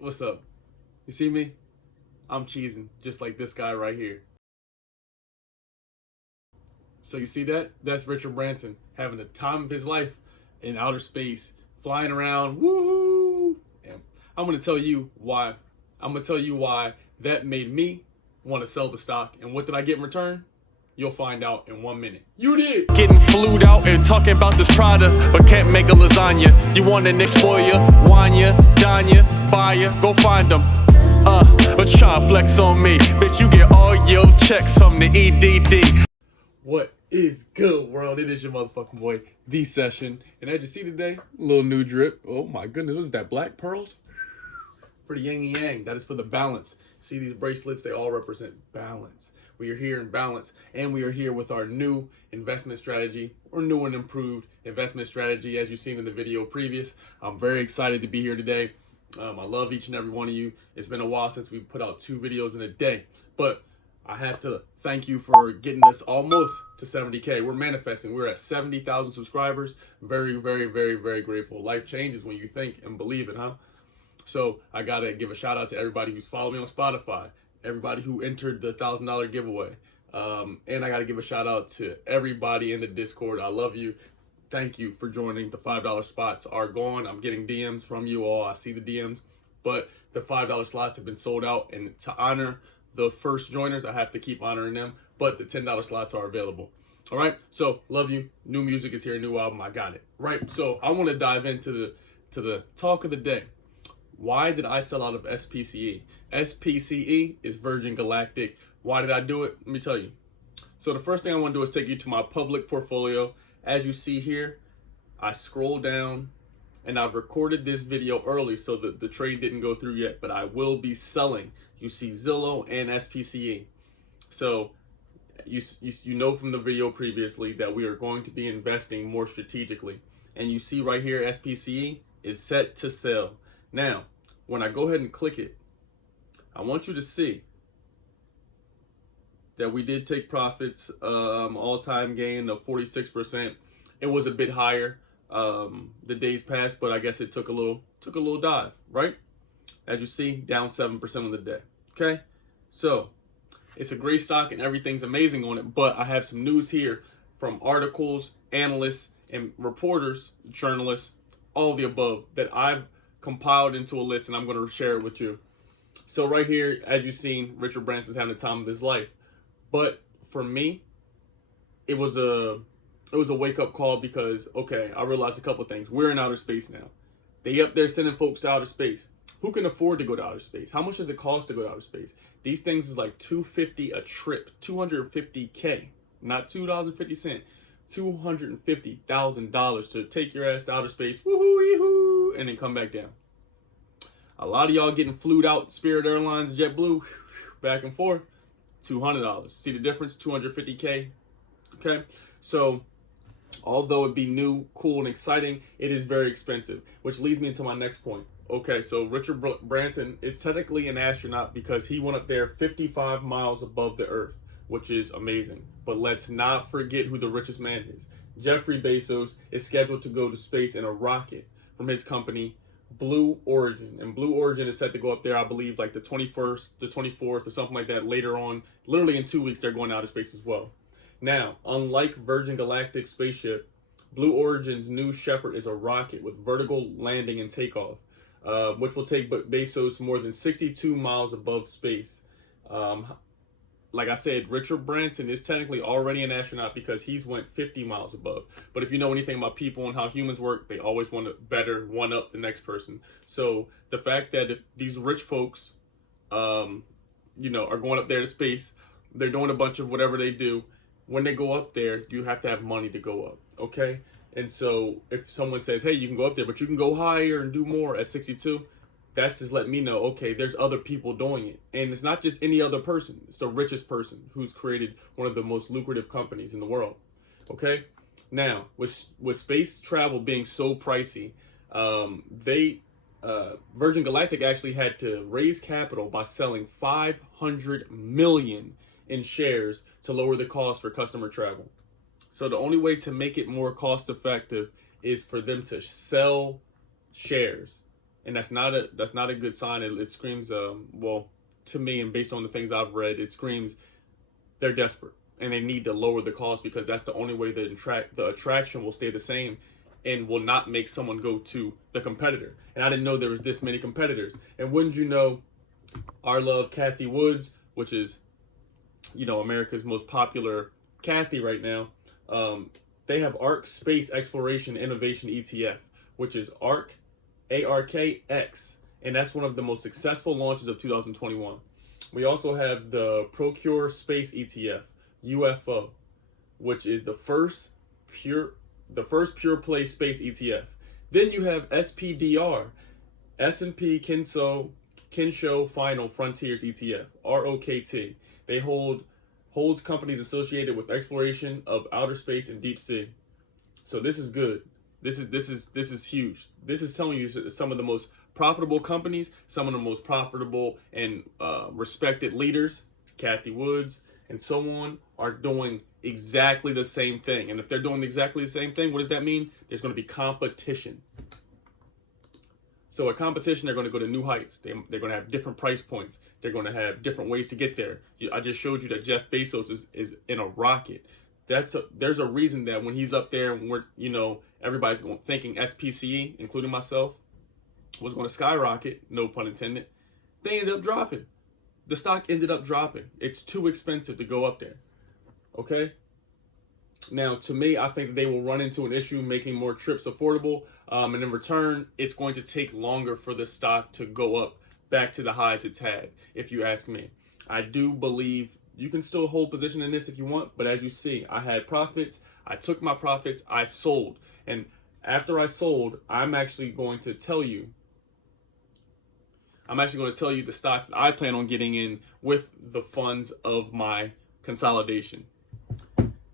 What's up? You see me? I'm cheesing, just like this guy right here. So you see that? That's Richard Branson having the time of his life in outer space, flying around. Woohoo! And I'm gonna tell you why. I'm gonna tell you why that made me want to sell the stock. And what did I get in return? You'll find out in 1 minute. You did! Getting flued out and talking about this product, but can't make a lasagna. You want an exploiter, wine ya, dine ya, buy ya, go find them. But try flex on me. Bitch, you get all your checks from the EDD. What is good, world? It is your motherfucking boy, The Session. And as you see today, a little new drip. Oh my goodness, what is that, black pearls? For the yin and yang, that is for the balance. See these bracelets, they all represent balance. We are here in balance, and we are here with our new investment strategy, or new and improved investment strategy, as you've seen in the video previous. I'm very excited to be here today. I love each and every one of you. It's been a while since we put out 2 videos in a day, but I have to thank you for getting us almost to 70K. We're manifesting. We're at 70,000 subscribers. Very, very, very, very grateful. Life changes when you think and believe it, huh? So I got to give a shout out to everybody who's followed me on Spotify, everybody who entered the $1,000 giveaway. And I got to give a shout out to everybody in the Discord. I love you. Thank you for joining. The $5 spots are gone. I'm getting DMs from you all. I see the DMs, but the $5 slots have been sold out. And to honor the first joiners, I have to keep honoring them, but the $10 slots are available. All right. So love you. New music is here. New album. I got it. Right. So I want to dive into the talk of the day. Why did I sell out of SPCE? SPCE is Virgin Galactic. Why did I do it? Let me tell you. So the first thing I want to do is take you to my public portfolio. As you see here, I scroll down and I've recorded this video early so that the trade didn't go through yet, but I will be selling. You see Zillow and SPCE. So you know from the video previously that we are going to be investing more strategically. And you see right here, SPCE is set to sell. Now, when I go ahead and click it, I want you to see that we did take profits, all-time gain of 46%. It was a bit higher the days past, but I guess it took a little dive, right? As you see, down 7% on the day. Okay, so it's a great stock and everything's amazing on it, but I have some news here from articles, analysts, and reporters, journalists, all of the above that I've compiled into a list, and I'm going to share it with you. So right here, as you've seen, Richard Branson's having the time of his life. But for me, it was a wake-up call because, okay, I realized a couple of things. We're in outer space now. They up there sending folks to outer space. Who can afford to go to outer space? How much does it cost to go to outer space? These things is like $250 a trip, $250K, not $2.50, $250,000 to take your ass to outer space, woohoo, and then come back down. A lot of y'all getting flued out, Spirit Airlines, JetBlue, back and forth, $200. See the difference? $250K. Okay, so although it be new, cool, and exciting, it is very expensive, which leads me into my next point. Okay, so Richard Branson is technically an astronaut because he went up there 55 miles above the Earth, which is amazing. But let's not forget who the richest man is. Jeffrey Bezos is scheduled to go to space in a rocket from his company, Blue Origin. And Blue Origin is set to go up there, I believe, like the 21st, the 24th, or something like that later on. Literally in 2 weeks, they're going to outer space as well. Now, unlike Virgin Galactic spaceship, Blue Origin's new Shepard is a rocket with vertical landing and takeoff, which will take Bezos more than 62 miles above space. Like I said, Richard Branson is technically already an astronaut because he's went 50 miles above. But if you know anything about people and how humans work, they always want to better one up the next person. So the fact that if these rich folks, are going up there to space, they're doing a bunch of whatever they do. When they go up there, you have to have money to go up, okay? And so if someone says, hey, you can go up there, but you can go higher and do more at 62, that's just letting me know, okay, there's other people doing it. And it's not just any other person. It's the richest person who's created one of the most lucrative companies in the world, okay? Now, with space travel being so pricey, Virgin Galactic actually had to raise capital by selling 500 million in shares to lower the cost for customer travel. So the only way to make it more cost effective is for them to sell shares. and that's not a good sign. It screams, well, to me, and based on the things I've read, it screams they're desperate and they need to lower the cost, because that's the only way the attraction will stay the same and will not make someone go to the competitor. And I didn't know there was this many competitors. And wouldn't you know, our love Kathy Woods, which is, you know, America's most popular Kathy right now, they have ARK Space Exploration Innovation ETF, which is ARK, ARKX, and that's one of the most successful launches of 2021. We also have the Procure Space ETF, UFO, which is the first pure play space ETF. Then you have SPDR, S&P Kinsho Final Frontiers ETF, ROKT. They holds companies associated with exploration of outer space and deep sea. So this is good. This is huge. This is telling you that some of the most profitable companies, some of the most profitable and respected leaders, Kathy Woods and so on, are doing exactly the same thing. And if they're doing exactly the same thing, what does that mean? There's going to be competition. So at competition, they're going to go to new heights. They're going to have different price points. They're going to have different ways to get there. I just showed you that Jeff Bezos is in a rocket. There's a reason that when he's up there, and everybody's thinking SPCE, including myself, was going to skyrocket, no pun intended. They ended up dropping. The stock ended up dropping. It's too expensive to go up there. Okay? Now, to me, I think they will run into an issue making more trips affordable. And in return, it's going to take longer for the stock to go up back to the highs it's had, if you ask me. I do believe you can still hold position in this if you want, but as you see, I had profits. I took my profits. I sold. And after I sold, I'm actually going to tell you the stocks that I plan on getting in with the funds of my consolidation.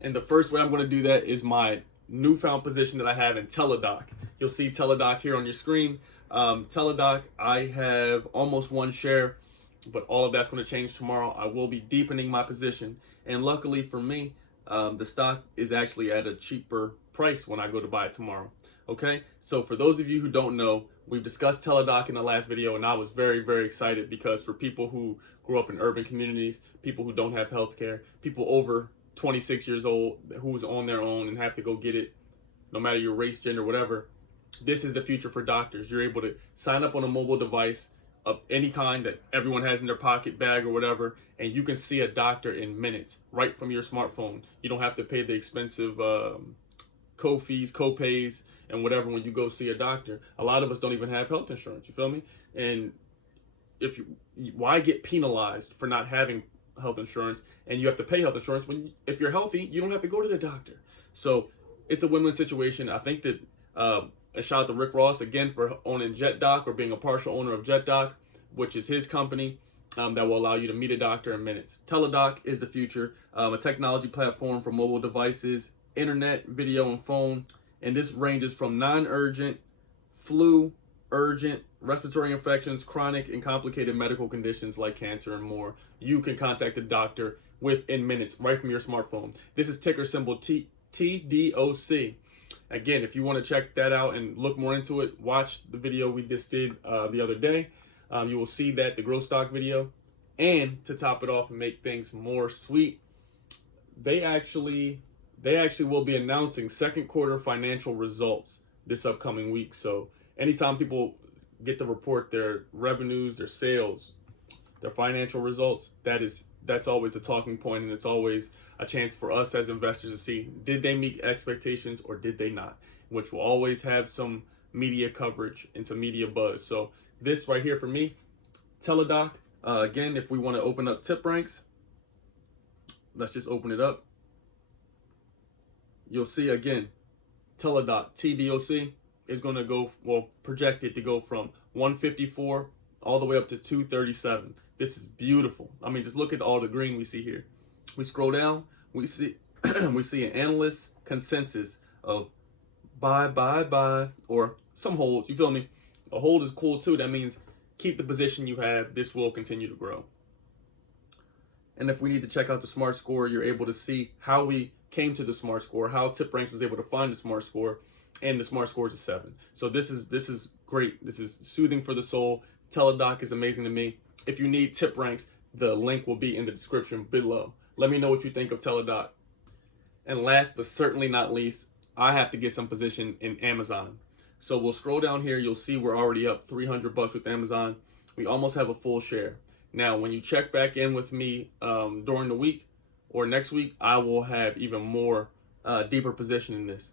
And the first way I'm going to do that is my newfound position that I have in TDOC. You'll see TDOC here on your screen. TDOC, I have almost 1 share, but all of that's going to change tomorrow. I will be deepening my position. And luckily for me, the stock is actually at a cheaper price when I go to buy it tomorrow. Okay, so for those of you who don't know, we've discussed TDOC in the last video, and I was very, very excited because for people who grew up in urban communities, people who don't have health care, people over 26 years old who's on their own and have to go get it, no matter your race, gender, whatever, this is the future for doctors. You're able to sign up on a mobile device of any kind that everyone has in their pocket bag or whatever, and you can see a doctor in minutes right from your smartphone. You don't have to pay the expensive co-pays, and whatever when you go see a doctor. A lot of us don't even have health insurance, you feel me? And why get penalized for not having health insurance, and you have to pay health insurance when, if you're healthy, you don't have to go to the doctor? So it's a win-win situation. I think that a shout out to Rick Ross again for owning JetDoc, or being a partial owner of JetDoc, which is his company that will allow you to meet a doctor in minutes. TDOC is the future, a technology platform for mobile devices, internet, video, and phone. And this ranges from non-urgent, flu, urgent, respiratory infections, chronic and complicated medical conditions like cancer and more. You can contact a doctor within minutes right from your smartphone. This is ticker symbol TDOC. Again, if you want to check that out and look more into it, watch the video we just did the other day. You will see that, the growth stock video. And to top it off and make things more sweet, they actually will be announcing second quarter financial results this upcoming week. So anytime people get to report their revenues, their sales, their financial results, that's always a talking point, and it's always a chance for us as investors to see, did they meet expectations or did they not? Which will always have some media coverage and some media buzz. So this right here for me, TDOC. Again, if we want to open up tip ranks, let's just open it up. You'll see again, TDOC, TDOC is going to go, well, projected to go from 154 all the way up to 237. This is beautiful. I mean, just look at all the green we see here. We scroll down, we see we see an analyst consensus of buy, or some holds. You feel me? A hold is cool too. That means keep the position you have. This will continue to grow. And if we need to check out the smart score, you're able to see how we came to the smart score, how TipRanks was able to find the smart score, and the smart score is a 7. So this is great. great. This is soothing for the soul. TeleDoc is amazing to me. If you need tip ranks, the link will be in the description below. Let me know what you think of TeleDoc. And last but certainly not least, I have to get some position in Amazon. So we'll scroll down here. You'll see we're already up $300 with Amazon. We almost have a full share. Now, when you check back in with me during the week or next week, I will have even more deeper position in this.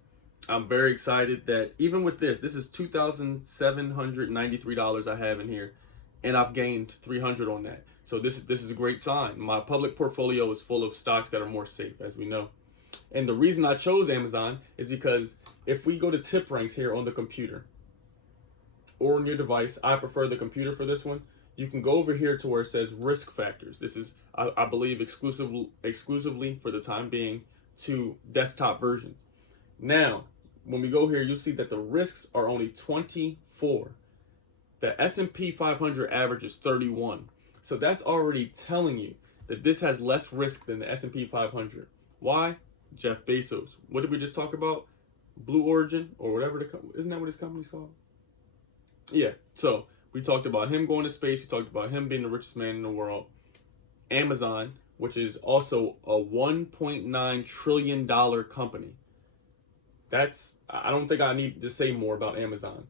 I'm very excited that even with this is $2,793 I have in here, and I've gained 300 on that. So this is a great sign. My public portfolio is full of stocks that are more safe, as we know. And the reason I chose Amazon is because if we go to tip ranks here on the computer or on your device, I prefer the computer for this one. You can go over here to where it says risk factors. This is, I believe, exclusively for the time being to desktop versions. Now, when we go here, you'll see that the risks are only 24. The S&P 500 average is 31. So that's already telling you that this has less risk than the S&P 500. Why? Jeff Bezos. What did we just talk about? Blue Origin or whatever isn't that what his company's called? Yeah. So we talked about him going to space. We talked about him being the richest man in the world. Amazon, which is also a $1.9 trillion company. I don't think I need to say more about Amazon.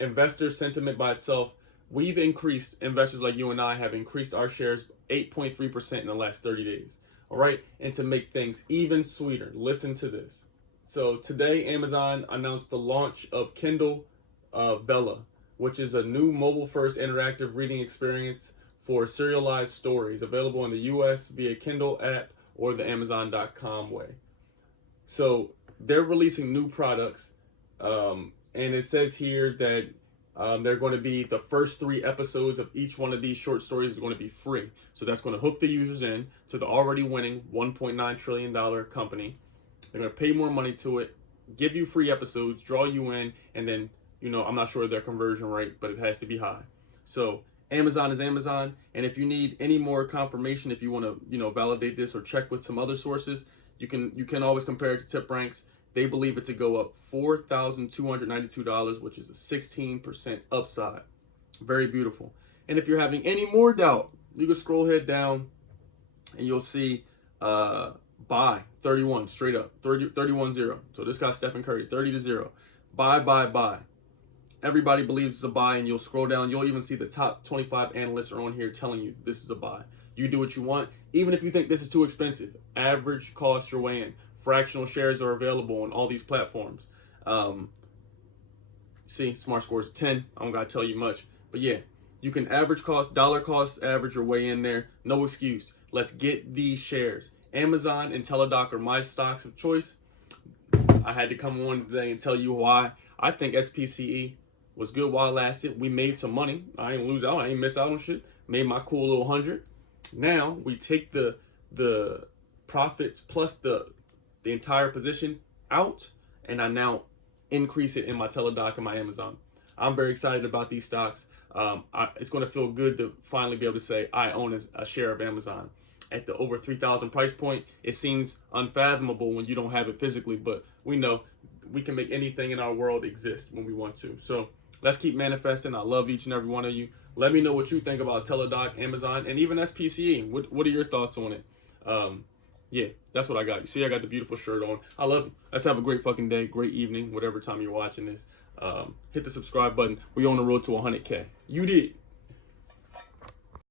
Investor sentiment by itself, investors like you and I have increased our shares 8.3% in the last 30 days. All right. And to make things even sweeter, listen to this. So today, Amazon announced the launch of Kindle Vella, which is a new mobile-first interactive reading experience for serialized stories available in the US via Kindle app or the Amazon.com way. So they're releasing new products, and it says here that they're going to be the first 3 episodes of each one of these short stories is going to be free. So that's going to hook the users in to the already winning $1.9 trillion company. They're going to pay more money to it, give you free episodes, draw you in, and then, I'm not sure their conversion rate, but it has to be high. So Amazon is Amazon. And if you need any more confirmation, if you want to, validate this or check with some other sources, you can always compare it to Tip Ranks. They believe it to go up $4,292, which is a 16% upside. Very beautiful. And if you're having any more doubt, you can scroll head down and you'll see buy 31 straight up 31-0. So this guy Stephen Curry 30-0. Buy. Everybody believes it's a buy, and you'll scroll down. You'll even see the top 25 analysts are on here telling you this is a buy. You do what you want. Even if you think this is too expensive, average cost your way in. Fractional shares are available on all these platforms. See, Smart Score is 10. I don't gotta tell you much, but yeah, you can dollar cost average your way in there. No excuse. Let's get these shares. Amazon and TeleDoc are my stocks of choice. I had to come on today and tell you why. I think SPCE was good while it lasted. We made some money. I ain't lose out. I ain't miss out on shit. Made my cool little 100. Now we take the profits plus the entire position out, and I now increase it in my TeleDoc and my Amazon. I'm very excited about these stocks. It's going to feel good to finally be able to say I own a share of Amazon. At the over 3,000 price point, it seems unfathomable when you don't have it physically, but we know we can make anything in our world exist when we want to. So let's keep manifesting. I love each and every one of you. Let me know what you think about TeleDoc, Amazon, and even SPCE. What are your thoughts on it? Yeah, that's what I got. You see, I got the beautiful shirt on. I love you. Let's have a great fucking day, great evening, whatever time you're watching this. Hit the subscribe button. We on the road to 100K. You did.